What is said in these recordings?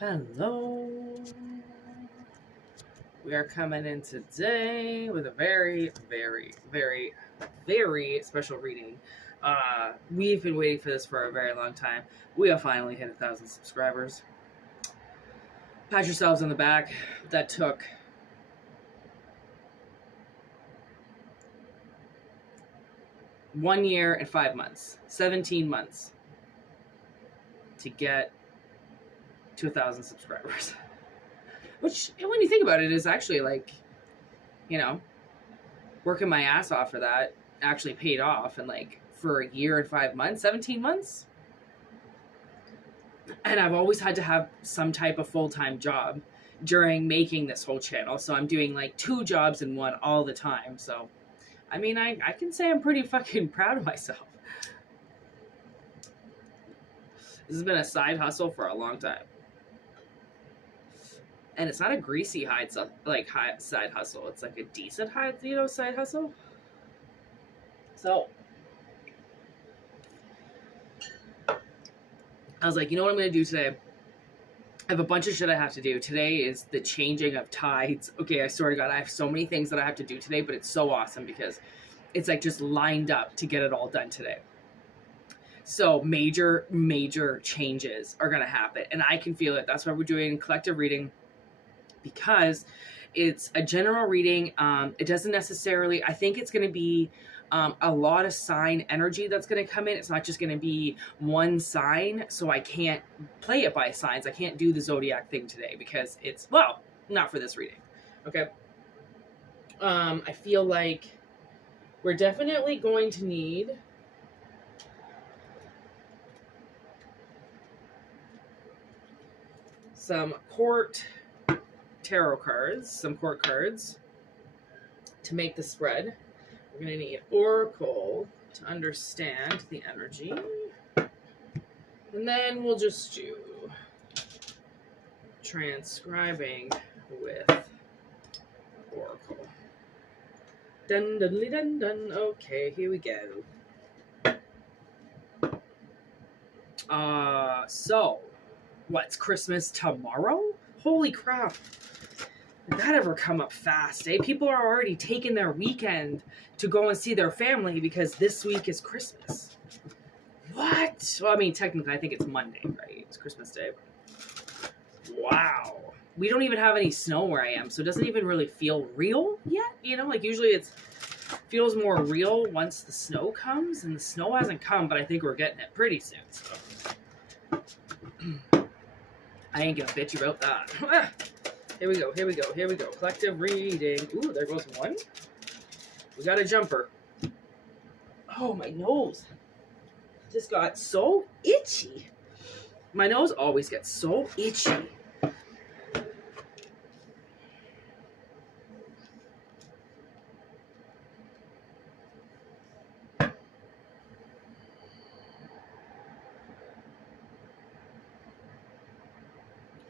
Hello. We are coming in today with a very, very, very, very special reading. We've been waiting for this for a very long time. We have finally hit 1,000 subscribers. Pat yourselves on the back. That took one year and 5 months, 17 months to get to 1,000 subscribers. Which, when you think about it, is actually like, working my ass off for that actually paid off. And like for a year and 5 months, 17 months. And I've always had to have some type of full-time job during making this whole channel. So I'm doing like 2 jobs in one all the time. So, I mean, I can say I'm pretty fucking proud of myself. This has been a side hustle for a long time. And it's not a greasy side hustle. It's like a decent side hustle. So I was like, you know what I'm going to do today? I have a bunch of shit I have to do. Today is the changing of tides. Okay, I swear to God, I have so many things that I have to do today, but it's so awesome because it's like just lined up to get it all done today. So major, major changes are going to happen. And I can feel it. That's why we're doing collective reading, because it's a general reading. It doesn't necessarily, I think it's going to be a lot of sign energy that's going to come in. It's not just going to be one sign. So I can't play it by signs. I can't do the zodiac thing today because it's, well, not for this reading. Okay. I feel like we're definitely going to need some court tarot cards, some court cards to make the spread. We're going to need oracle to understand the energy. And then we'll just do transcribing with oracle. Dun dun dun dun. Okay, here we go. So what's Christmas tomorrow? Holy crap. Did that ever come up fast, eh? People are already taking their weekend to go and see their family because this week is Christmas. What? Well, I mean, technically, I think it's Monday, right? It's Christmas Day. Wow. We don't even have any snow where I am, so it doesn't even really feel real yet. Like usually it feels more real once the snow comes, and the snow hasn't come, but I think we're getting it pretty soon, so. I ain't gonna bitch about that. Here we go. Collective reading. Ooh, there goes one. We got a jumper. Oh, my nose just got so itchy. My nose always gets so itchy.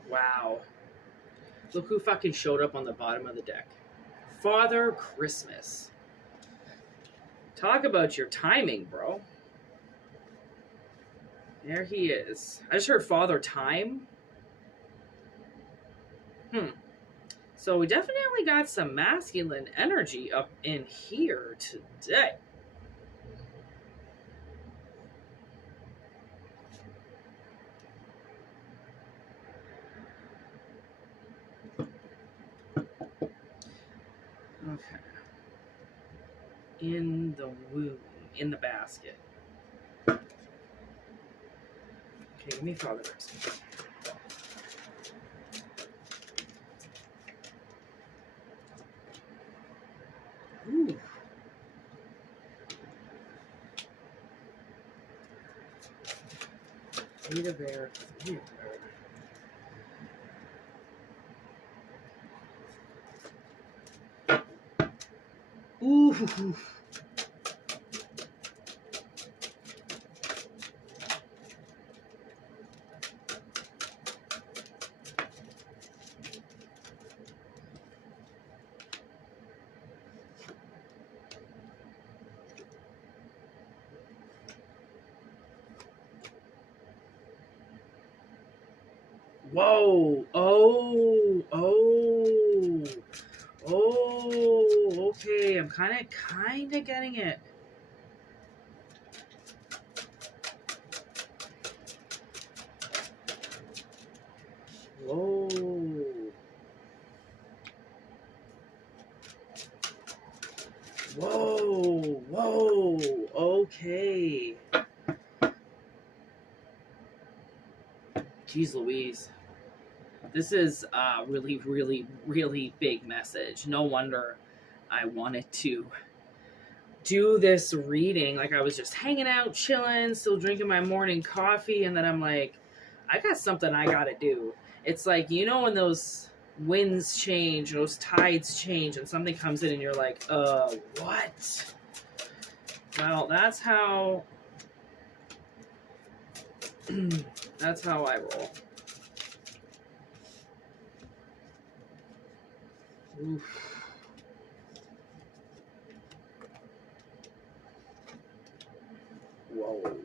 Wow. Look who fucking showed up on the bottom of the deck. Father Christmas. Talk about your timing, bro. There he is. I just heard Father Time. So we definitely got some masculine energy up in here today. Okay. In the womb, in the basket. Okay, give me Father Christmas. Ooh. Need a bear. Ooh. Whoa. Oh, okay. I'm kind of getting it. Whoa. Whoa. Okay. Jeez Louise. This is a really big message. No wonder I wanted to do this reading. Like, I was just hanging out, chilling, still drinking my morning coffee, and then I'm like, I got something I gotta do. It's like, when those winds change, those tides change, and something comes in and you're like, what? Well, that's how that's how I roll. Oof. Whoa.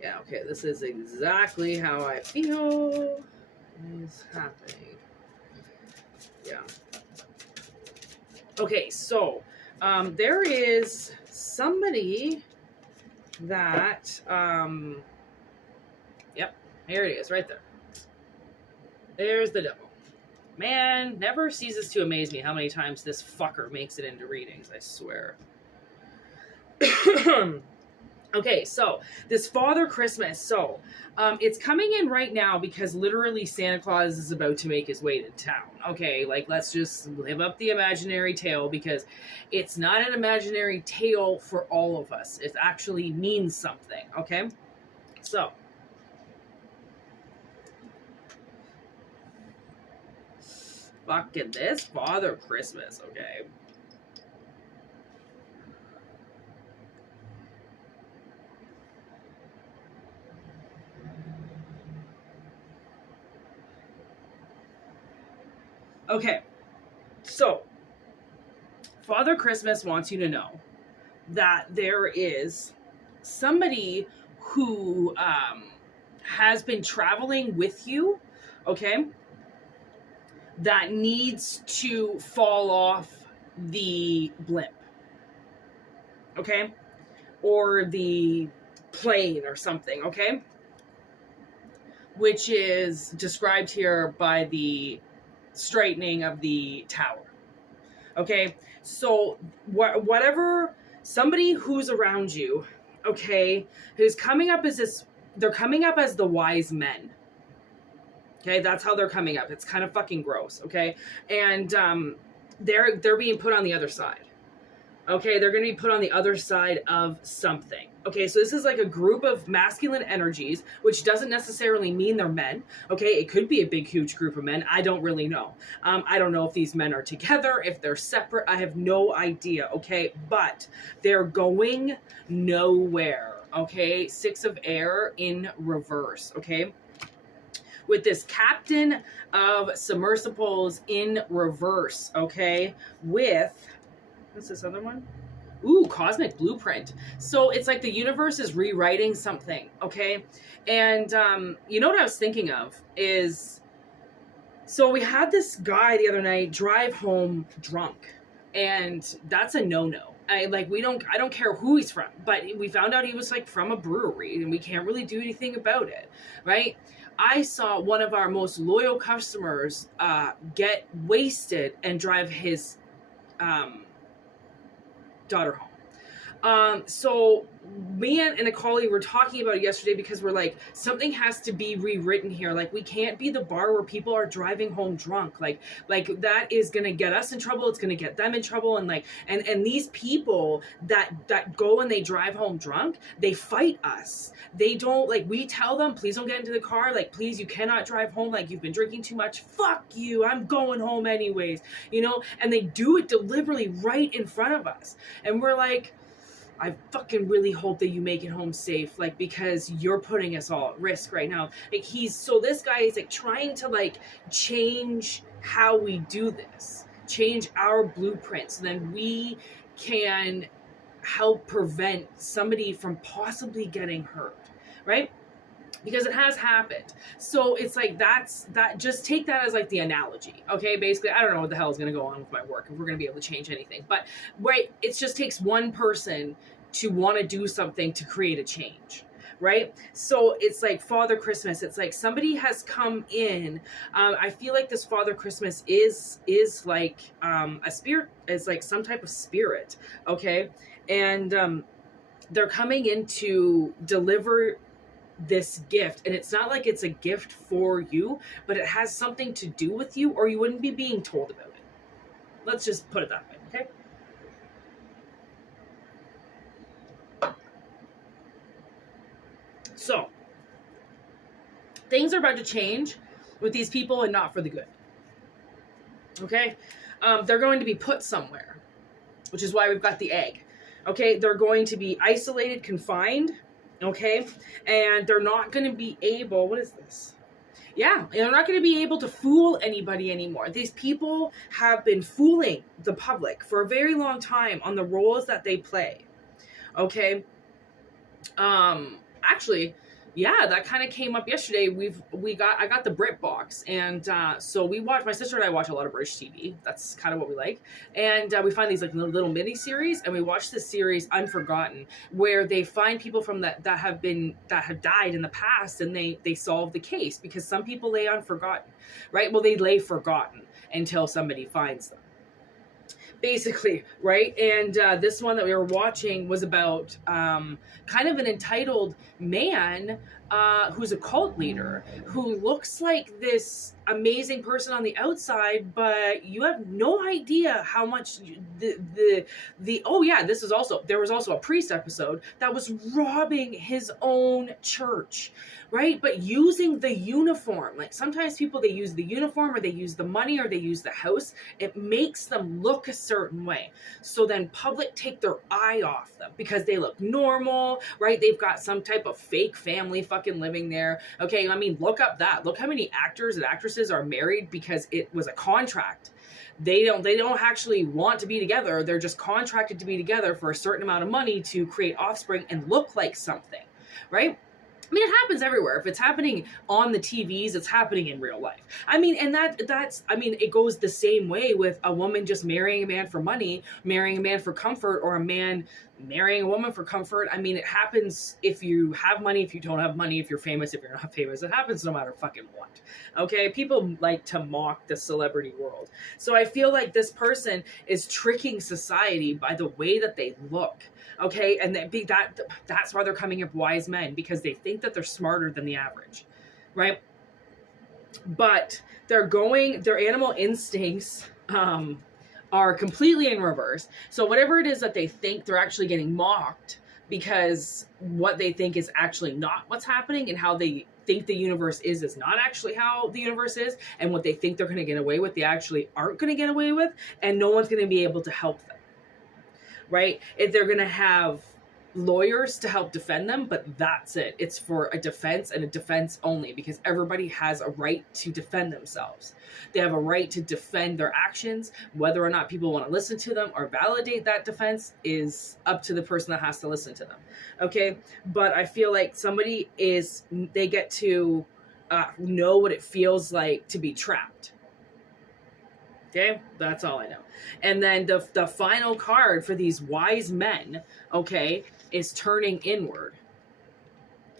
Yeah, okay, this is exactly how I feel is happening. Yeah. Okay, so there is somebody that yep, here it is, right there. There's the devil. Man, never ceases to amaze me how many times this fucker makes it into readings, I swear. Okay, so this Father Christmas. So it's coming in right now because literally Santa Claus is about to make his way to town. Okay, like, let's just live up the imaginary tale, because it's not an imaginary tale for all of us. It actually means something, okay? So fucking this Father Christmas, okay? Okay, so Father Christmas wants you to know that there is somebody who has been traveling with you, okay, that needs to fall off the blimp, okay, or the plane or something, okay, which is described here by the straightening of the tower. Okay, so whatever, somebody who's around you, okay, who's coming up as this, they're coming up as the wise men. Okay, that's how they're coming up. It's kind of fucking gross, okay? And they're being put on the other side. Okay, they're going to be put on the other side of something. Okay, so this is like a group of masculine energies, which doesn't necessarily mean they're men. Okay, it could be a big, huge group of men. I don't really know. I don't know if these men are together, if they're separate. I have no idea, okay? But they're going nowhere, okay? 6 of air in reverse, okay? With this captain of submersibles in reverse, okay? With... what's this other one? Ooh, cosmic blueprint. So it's like the universe is rewriting something, okay? And you know what I was thinking of is, so we had this guy the other night drive home drunk, and that's a no-no. I don't care who he's from, but we found out he was like from a brewery, and we can't really do anything about it, right? I saw one of our most loyal customers get wasted and drive his daughter home. So me and a colleague were talking about it yesterday, because we're like, something has to be rewritten here. Like, we can't be the bar where people are driving home drunk. Like that is going to get us in trouble. It's going to get them in trouble. And like, and these people that go and they drive home drunk, they fight us. They don't, like, we tell them, please don't get into the car. Like, please, you cannot drive home. Like, you've been drinking too much. Fuck you. I'm going home anyways, and they do it deliberately right in front of us. And we're like, I fucking really hope that you make it home safe, like, because you're putting us all at risk right now. Like, this guy is like trying to like change how we do this, change our blueprint, so then we can help prevent somebody from possibly getting hurt, right? because it has happened. So it's like, just take that as like the analogy. Okay. Basically, I don't know what the hell is going to go on with my work if we're going to be able to change anything, but right. It just takes one person to want to do something to create a change. Right. So it's like Father Christmas. It's like somebody has come in. I feel like this Father Christmas is like a spirit, is like some type of spirit. Okay. And they're coming in to deliver this gift, and it's not like it's a gift for you, but it has something to do with you, or you wouldn't be being told about it. Let's just put it that way. Okay. So things are about to change with these people, and not for the good. Okay. They're going to be put somewhere, which is why we've got the egg. Okay. They're going to be isolated, confined. Okay. And they're not going to be able, what is this? Yeah. They're not going to be able to fool anybody anymore. These people have been fooling the public for a very long time on the roles that they play. Okay. Actually, yeah, that kind of came up yesterday. I got the Brit box, and so my sister and I watch a lot of British TV. That's kind of what we like, and we find these like little mini series, and we watch this series Unforgotten, where they find people from that have died in the past, and they solve the case, because some people lay unforgotten, right? Well, they lay forgotten until somebody finds them. Basically, right? And this one that we were watching was about kind of an entitled man who's a cult leader, who looks like this amazing person on the outside, but you have no idea how much oh yeah, there was also a priest episode that was robbing his own church, right? But using the uniform. Like sometimes people, they use the uniform, or they use the money, or they use the house. It makes them look a certain way. So then public take their eye off them because they look normal, right? They've got some type of fake family fucking living there. Okay, I mean, look up that. Look how many actors and actresses are married because it was a contract. They don't actually want to be together. They're just contracted to be together for a certain amount of money to create offspring and look like something, right? I mean, it happens everywhere. If it's happening on the TVs, it's happening in real life. I mean, and it goes the same way with a woman just marrying a man for money, marrying a man for comfort, or a man marrying a woman for comfort. I mean, it happens if you have money, if you don't have money, if you're famous, if you're not famous. It happens no matter fucking what. Okay? People like to mock the celebrity world. So I feel like this person is tricking society by the way that they look. Okay, and that's why they're coming up wise men, because they think that they're smarter than the average, right? But their animal instincts are completely in reverse. So whatever it is that they think, they're actually getting mocked, because what they think is actually not what's happening, and how they think the universe is not actually how the universe is, and what they think they're going to get away with, they actually aren't going to get away with, and no one's going to be able to help them. Right? If they're going to have lawyers to help defend them, but that's it. It's for a defense, and a defense only, because everybody has a right to defend themselves. They have a right to defend their actions. Whether or not people want to listen to them or validate that defense is up to the person that has to listen to them. Okay? But I feel like they get to know what it feels like to be trapped. Okay, that's all I know. And then the final card for these wise men, okay, is turning inward,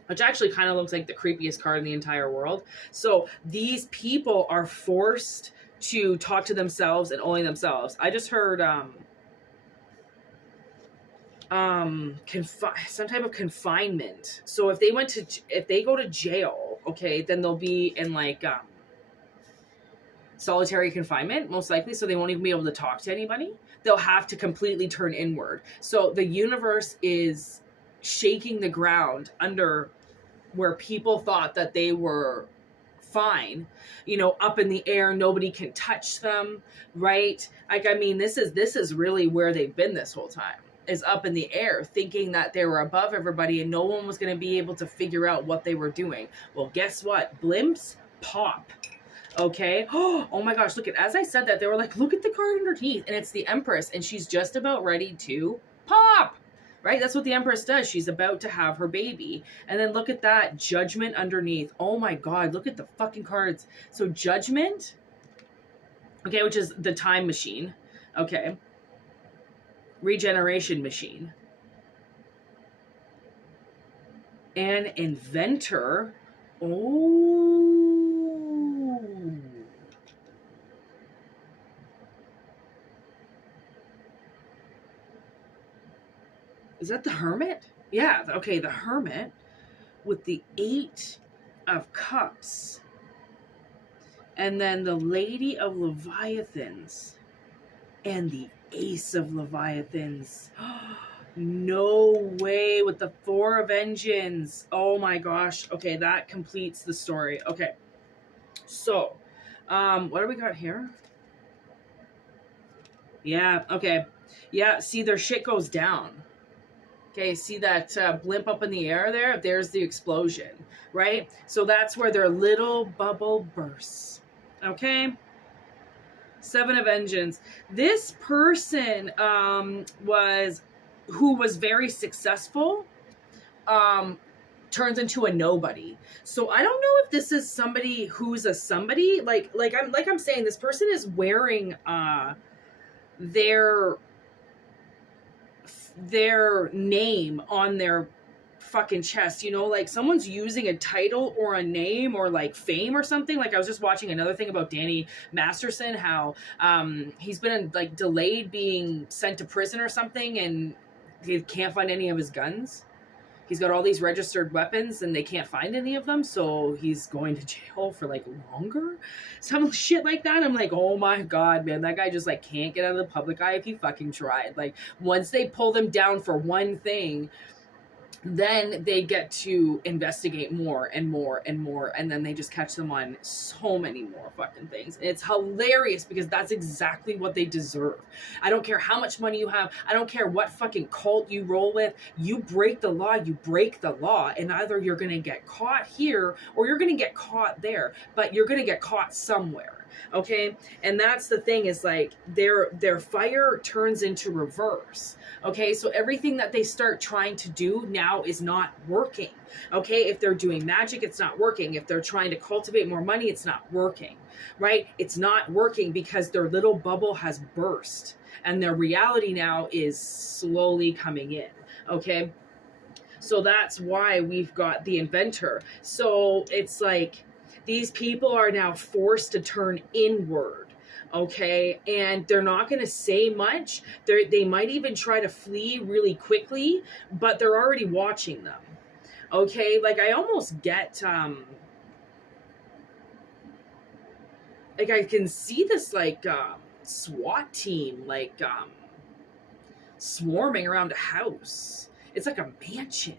which actually kind of looks like the creepiest card in the entire world. So these people are forced to talk to themselves and only themselves. I just heard some type of confinement. So if they go to jail, okay, then they'll be in like solitary confinement, most likely, so they won't even be able to talk to anybody. They'll have to completely turn inward. So the universe is shaking the ground under where people thought that they were fine, up in the air, nobody can touch them, right? Like, I mean, this is really where they've been this whole time, is up in the air, thinking that they were above everybody and no one was going to be able to figure out what they were doing. Well, guess what? Blimps pop. Okay. Oh my gosh. As I said that, they were like, look at the card underneath. And it's the Empress. And she's just about ready to pop. right? That's what the Empress does. She's about to have her baby. And then look at that Judgment underneath. Oh my God, look at the fucking cards. So Judgment, okay, which is the time machine. Okay. Regeneration machine. And Inventor. Oh. Is that the Hermit? Yeah, okay, the Hermit with the 8 of Cups. And then the Lady of Leviathans. And the Ace of Leviathans. No way, with the 4 of Engines. Oh my gosh. Okay, that completes the story. Okay. So, what do we got here? Yeah, okay. Yeah, see, their shit goes down. Okay, see that blimp up in the air there? There's the explosion, right? So that's where their little bubble bursts. Okay? 7 of Engines. This person who was very successful turns into a nobody. So I don't know if this is somebody who's a somebody. Like I'm saying, this person is wearing their name on their fucking chest, you know, like someone's using a title or a name or like fame or something. Like I was just watching another thing about Danny Masterson, how he's been like delayed being sent to prison or something, and he can't find any of his guns. He's got all these registered weapons and they can't find any of them, so he's going to jail for like longer. Some shit like that. I'm like, oh my God, man, that guy just like can't get out of the public eye if he fucking tried. Like once they pull them down for one thing, then they get to investigate more and more and more, and then they just catch them on so many more fucking things. And it's hilarious because that's exactly what they deserve. I don't care how much money you have. I don't care what fucking cult you roll with. You break the law, you break the law, and either you're going to get caught here or you're going to get caught there, but you're going to get caught somewhere. Okay, and that's the thing, is like their fire turns into reverse. Okay, so everything that they start trying to do now is not working. Okay, if they're doing magic, it's not working. If they're trying to cultivate more money, it's not working, right? It's not working because their little bubble has burst and their reality now is slowly coming in. Okay, so that's why we've got the Inventor. So it's like these people are now forced to turn inward. Okay, and they're not going to say much. They might even try to flee really quickly, but they're already watching them. Okay, like I almost get like I can see this like SWAT team like swarming around a house. It's like a mansion.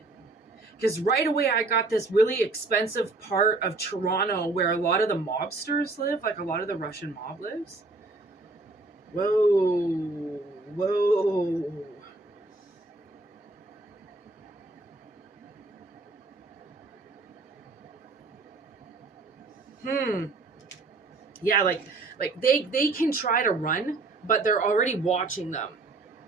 Because right away I got this really expensive part of Toronto where a lot of the mobsters live, like a lot of the Russian mob lives. Whoa, whoa. Yeah, like they can try to run, but they're already watching them.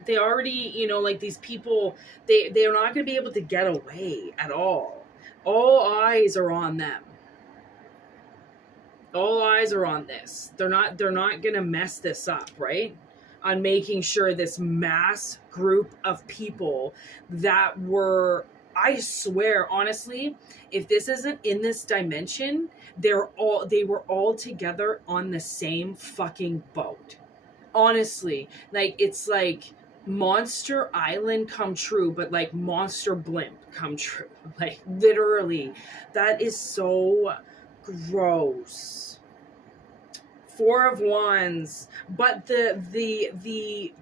They already, you know, like these people, they're not going to be able to get away at all. All eyes are on them. All eyes are on this. They're not going to mess this up, right? On making sure this mass group of people that were, I swear, honestly, if this isn't in this dimension, they were all together on the same fucking boat. Honestly, like it's like Monster Island come true, but like Monster Blimp come true. Like literally, that is so gross. 4 of Wands, but the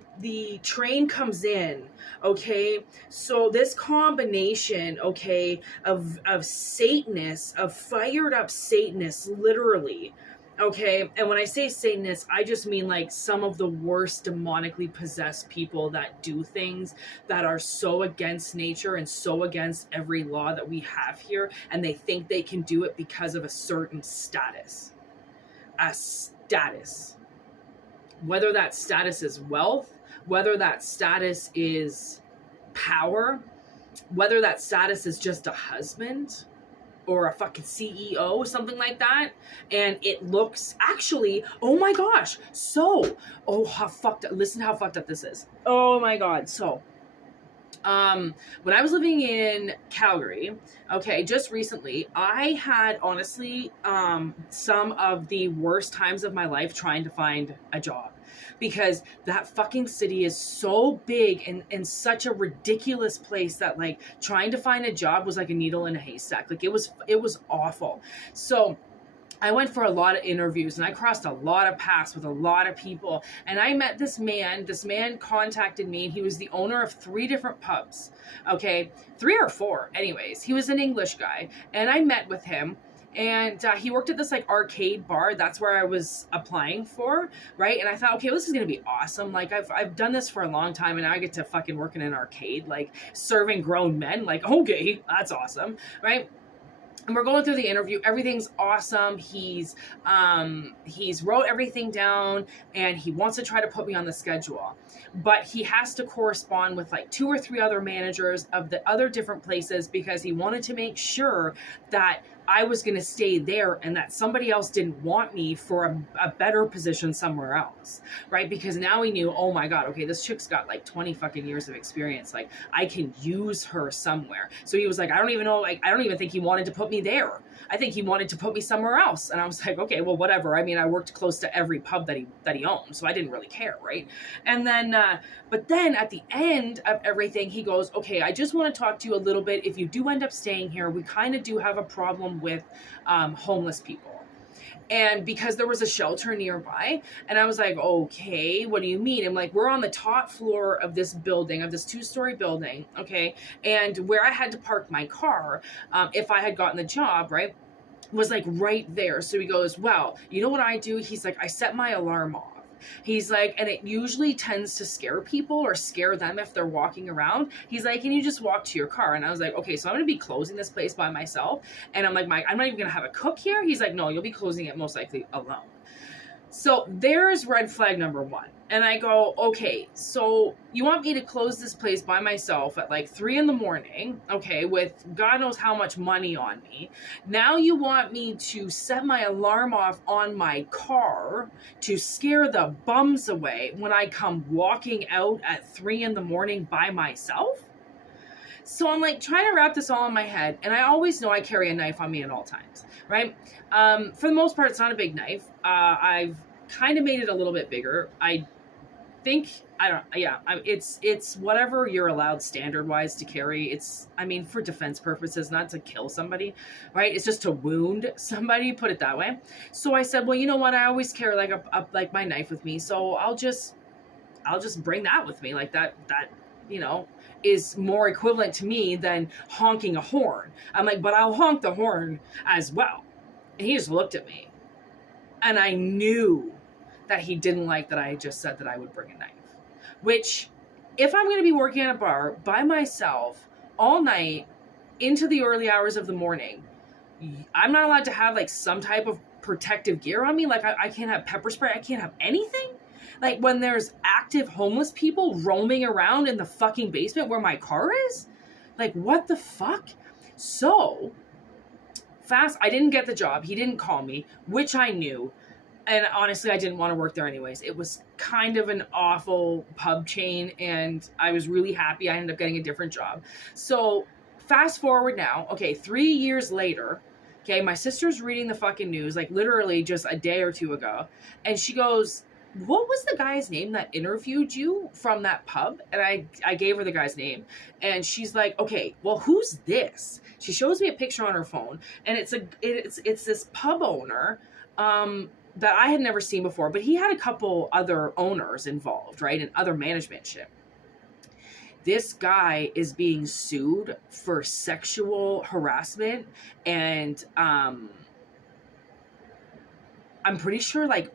train comes in. Okay, so this combination, okay, of Satanists, of fired up Satanists, literally. Okay, and when I say Satanists, I just mean like some of the worst demonically possessed people that do things that are so against nature and so against every law that we have here, and they think they can do it because of a certain status. A status. Whether that status is wealth, whether that status is power, whether that status is just a husband or a fucking CEO, something like that. And it looks actually, oh my gosh. So, oh, how fucked up, listen how fucked up this is. Oh my God. So, when I was living in Calgary, okay, just recently, I had honestly, some of the worst times of my life trying to find a job, because that fucking city is so big and such a ridiculous place that like trying to find a job was like a needle in a haystack. Like it was awful. So I went for a lot of interviews and I crossed a lot of paths with a lot of people. And I met this man. This man contacted me. He was the owner of 3 different pubs. Okay, 3 or 4. Anyways, he was an English guy. And I met with him. And he worked at this like arcade bar. That's where I was applying for, right? And I thought, okay, well, this is gonna be awesome. Like I've done this for a long time, and now I get to fucking work in an arcade, like serving grown men. Like, okay, that's awesome, right? And we're going through the interview. Everything's awesome. He's wrote everything down, and he wants to try to put me on the schedule. But he has to correspond with like 2 or 3 other managers of the other different places, because he wanted to make sure that I was going to stay there and that somebody else didn't want me for a better position somewhere else, right? Because now he knew, oh my God, okay, this chick's got like 20 fucking years of experience. Like I can use her somewhere. So he was like, I don't even think he wanted to put me there. I think he wanted to put me somewhere else. And I was like, okay, well, whatever. I mean, I worked close to every pub that he owned, so I didn't really care, right? And then, but then at the end of everything, he goes, okay, I just want to talk to you a little bit. If you do end up staying here, we kind of do have a problem with homeless people. And because there was a shelter nearby, and I was like, okay, what do you mean? I'm like, we're on the top floor of this building, of this 2-story building, okay? And where I had to park my car, if I had gotten the job, right, was like right there. So he goes, well, you know what I do? He's like, I set my alarm off. He's like, and it usually tends to scare people or scare them if they're walking around. He's like, can you just walk to your car? And I was like, okay, so I'm going to be closing this place by myself. And I'm like, I'm not even going to have a cook here. He's like, no, you'll be closing it most likely alone. So there's red flag number 1. And I go, okay, so you want me to close this place by myself at like 3 a.m, okay, with God knows how much money on me. Now you want me to set my alarm off on my car to scare the bums away when I come walking out at 3 a.m. by myself? So I'm like trying to wrap this all in my head. And I always know I carry a knife on me at all times, right? For the most part, it's not a big knife. I've kind of made it a little bit bigger. I think, it's whatever you're allowed standard wise to carry. It's, I mean, for defense purposes, not to kill somebody, right? It's just to wound somebody, put it that way. So I said, well, you know what? I always carry like my knife with me. So I'll just bring that with me. Like that, is more equivalent to me than honking a horn. I'm like, but I'll honk the horn as well. And he just looked at me, and I knew that he didn't like that I had just said that I would bring a knife. Which, if I'm going to be working at a bar by myself all night into the early hours of the morning, I'm not allowed to have like some type of protective gear on me. Like I can't have pepper spray. I can't have anything. Like when there's active homeless people roaming around in the fucking basement where my car is? Like what the fuck? So fast, I didn't get the job. He didn't call me, which I knew. And honestly, I didn't want to work there anyways. It was kind of an awful pub chain, and I was really happy I ended up getting a different job. So fast forward now, okay, 3 years later, okay, my sister's reading the fucking news, like literally just a day or 2 ago. And she goes, what was the guy's name that interviewed you from that pub? And I gave her the guy's name, and she's like, okay, well, who's this? She shows me a picture on her phone, and it's this pub owner, that I had never seen before, but he had a couple other owners involved, right? And other management shit. This guy is being sued for sexual harassment, and I'm pretty sure like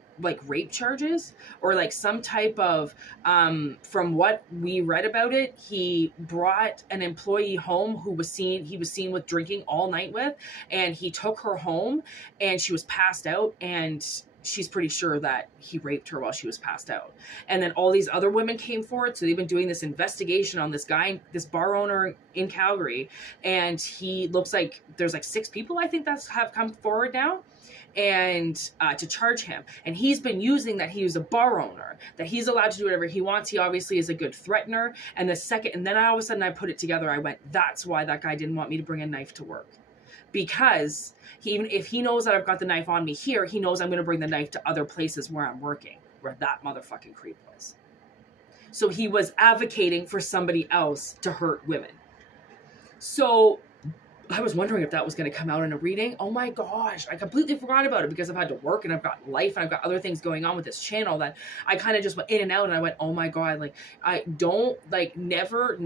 rape charges, or like some type of, from what we read about it, he brought an employee home who was seen with drinking all night with, and he took her home, and she was passed out, and she's pretty sure that he raped her while she was passed out. And then all these other women came forward. So they've been doing this investigation on this guy, this bar owner in Calgary. And he looks like there's like 6 people, I think, that's have come forward now, and to charge him. And he's been using that he was a bar owner, that he's allowed to do whatever he wants. He obviously is a good threatener. And then all of a sudden I put it together. I went, that's why that guy didn't want me to bring a knife to work. Because even if he knows that I've got the knife on me here, he knows I'm going to bring the knife to other places where I'm working, where that motherfucking creep was. So he was advocating for somebody else to hurt women. So I was wondering if that was going to come out in a reading. Oh my gosh, I completely forgot about it because I've had to work and I've got life and I've got other things going on with this channel that I kind of just went in and out, and I went, oh my God, like, I don't, like, never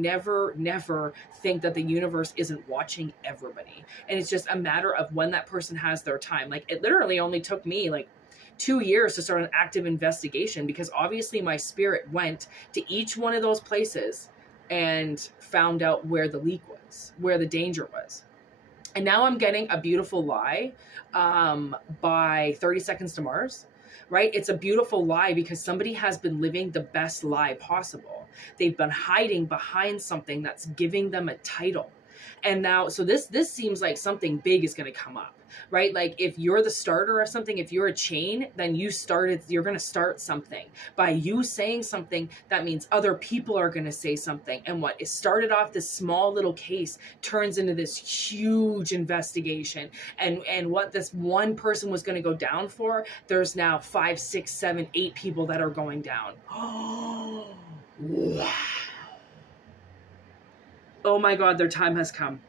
think that the universe isn't watching everybody. And it's just a matter of when that person has their time. Like, it literally only took me like 2 years to start an active investigation, because obviously my spirit went to each one of those places and found out where the leak was, where the danger was. And now I'm getting a beautiful lie by 30 Seconds to Mars, right? It's a beautiful lie because somebody has been living the best lie possible. They've been hiding behind something that's giving them a title. And now, so this seems like something big is going to come up, right? Like, if you're the starter of something, if you're a chain, then you're going to start something. By you saying something, that means other people are going to say something. And what is started off this small little case turns into this huge investigation. And what this one person was going to go down for, there's now 5, 6, 7, 8 people that are going down. Oh, wow. Oh my God, their time has come.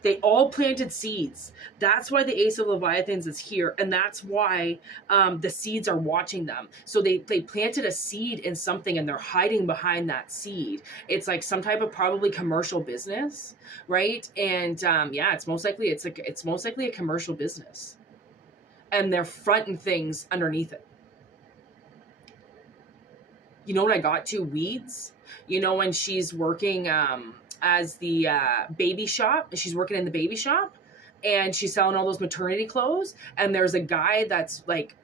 They all planted seeds. That's why the Ace of Leviathans is here. And that's why the seeds are watching them. So they planted a seed in something and they're hiding behind that seed. It's like some type of probably commercial business, right? And yeah, it's most likely a commercial business. And they're fronting things underneath it. You know what I got to? Weeds. You know, when she's working as the baby shop, she's working in the baby shop and she's selling all those maternity clothes. And there's a guy that's like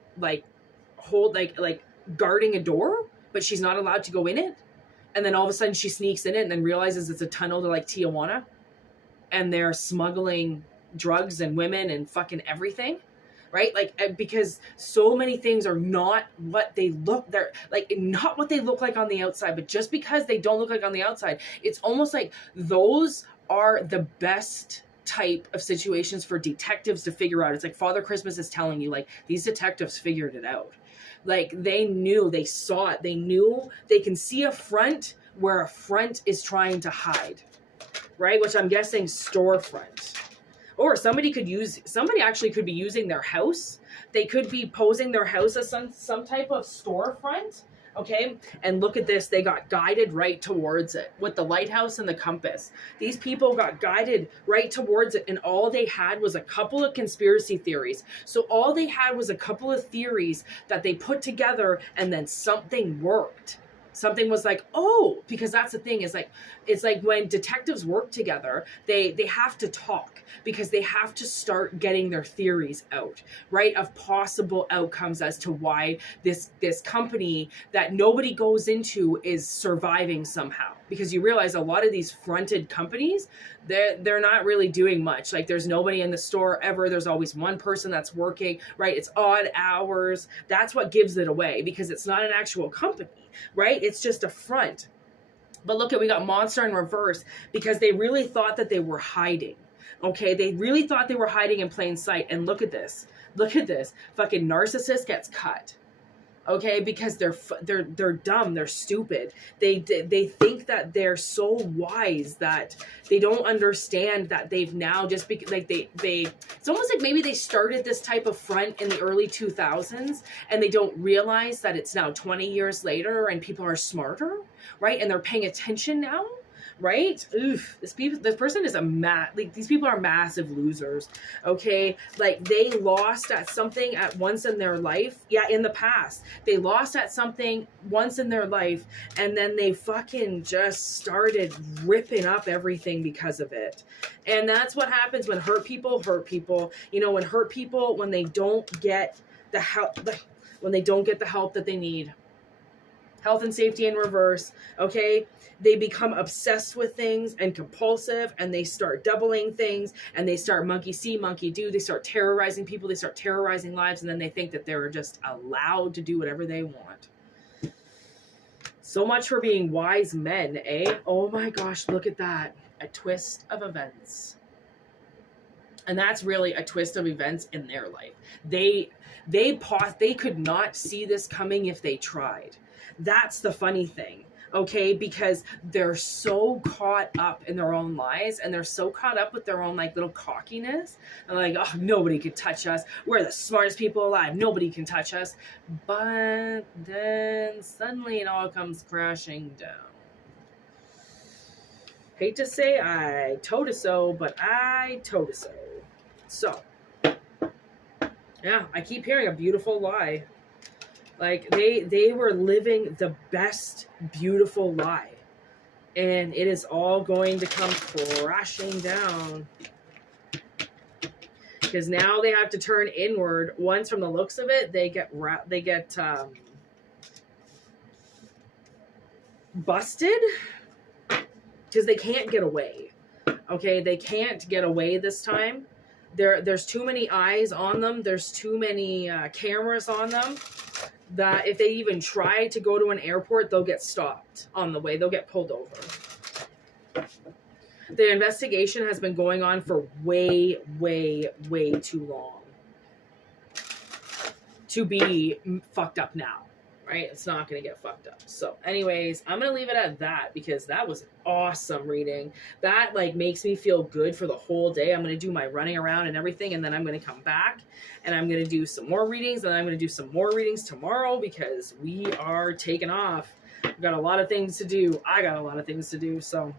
guarding a door, but she's not allowed to go in it. And then all of a sudden she sneaks in it and then realizes it's a tunnel to like Tijuana. And they're smuggling drugs and women and fucking everything. Right? Like, because so many things are not what they look, they're like not what they look like on the outside, but just because they don't look like on the outside, it's almost like those are the best type of situations for detectives to figure out. It's like Father Christmas is telling you, like, these detectives figured it out. Like, they knew, they saw it, they knew they can see a front where a front is trying to hide, right? Which I'm guessing storefront. Or somebody actually could be using their house. They could be posing their house as some type of storefront. Okay. And look at this. They got guided right towards it with the lighthouse and the compass. These people got guided right towards it. And all they had was a couple of conspiracy theories. So all they had was a couple of theories that they put together, and then something worked. Something was like, oh, because that's the thing, is like, it's like when detectives work together, they have to talk, because they have to start getting their theories out, right? Of possible outcomes as to why this company that nobody goes into is surviving somehow. Because you realize a lot of these fronted companies, they're not really doing much. Like, there's nobody in the store ever. There's always one person that's working, right? It's odd hours. That's what gives it away, because it's not an actual company. Right? It's just a front. But look, we got Monster in reverse, because they really thought that they were hiding. Okay? They really thought they were hiding in plain sight. And look at this. Look at this. Fucking narcissist gets cut. Okay? Because they're dumb. They're stupid. They think that they're so wise that they don't understand that they've now just like they it's almost like maybe they started this type of front in the early 2000s, and they don't realize that it's now 20 years later and people are smarter, right? And they're paying attention now. Right? Oof. This person is these people are massive losers. Okay? Like, they lost at something at once in their life. Yeah, in the past. They lost at something once in their life, and then they fucking just started ripping up everything because of it. And that's what happens when hurt people. You know, when hurt people, when they don't get the help, when they don't get the help that they need. Health and safety in reverse, okay? They become obsessed with things and compulsive, and they start doubling things, and they start monkey see, monkey do. They start terrorizing people. They start terrorizing lives, and then they think that they're just allowed to do whatever they want. So much for being wise men, eh? Oh my gosh, look at that. A twist of events. And that's really a twist of events in their life. They could not see this coming if they tried. That's the funny thing, okay? Because they're so caught up in their own lies, and they're so caught up with their own like little cockiness, and like, oh, nobody could touch us. We're the smartest people alive. Nobody can touch us. But then suddenly it all comes crashing down. Hate to say I told it so, but I told it so. So, yeah, I keep hearing a beautiful lie. Like, they were living the best, beautiful lie. And it is all going to come crashing down. Because now they have to turn inward. Once, from the looks of it, they get busted. Because they can't get away. Okay, they can't get away this time. There's too many eyes on them. There's too many cameras on them. That if they even try to go to an airport, they'll get stopped on the way. They'll get pulled over. The investigation has been going on for way, way, way too long to be fucked up now, right? It's not going to get fucked up. So anyways, I'm going to leave it at that because that was an awesome reading. That like makes me feel good for the whole day. I'm going to do my running around and everything, and then I'm going to come back and I'm going to do some more readings, and I'm going to do some more readings tomorrow because we are taking off. We've got a lot of things to do. I got a lot of things to do. So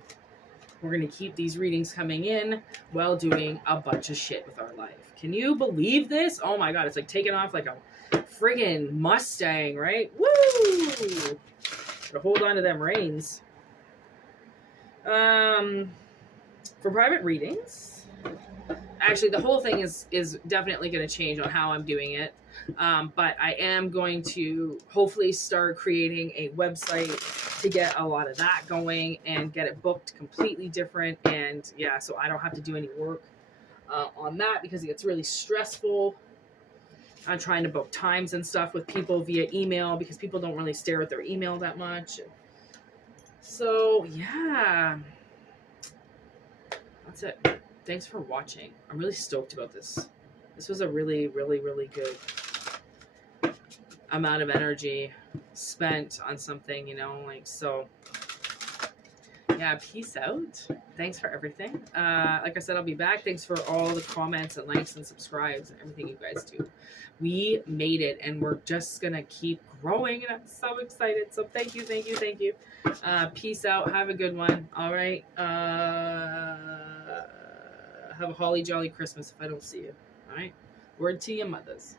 we're going to keep these readings coming in while doing a bunch of shit with our life. Can you believe this? Oh my God. It's like taking off like a friggin' Mustang, right? Woo! Gotta hold on to them reins. For private readings, actually, the whole thing is definitely going to change on how I'm doing it. But I am going to hopefully start creating a website to get a lot of that going and get it booked completely different. And yeah, so I don't have to do any work on that because it gets really stressful. I'm trying to book times and stuff with people via email because people don't really stare at their email that much. So yeah, that's it. Thanks for watching. I'm really stoked about this. This was a really, really, really good amount of energy spent on something, you know, like, so yeah, peace out. Thanks for everything. Like I said, I'll be back. Thanks for all the comments and likes and subscribes and everything you guys do. We made it, and we're just gonna keep growing, and I'm so excited. So thank you, thank you, thank you. Peace out. Have a good one. All right. Have a holly jolly Christmas if I don't see you. All right. Word to your mothers.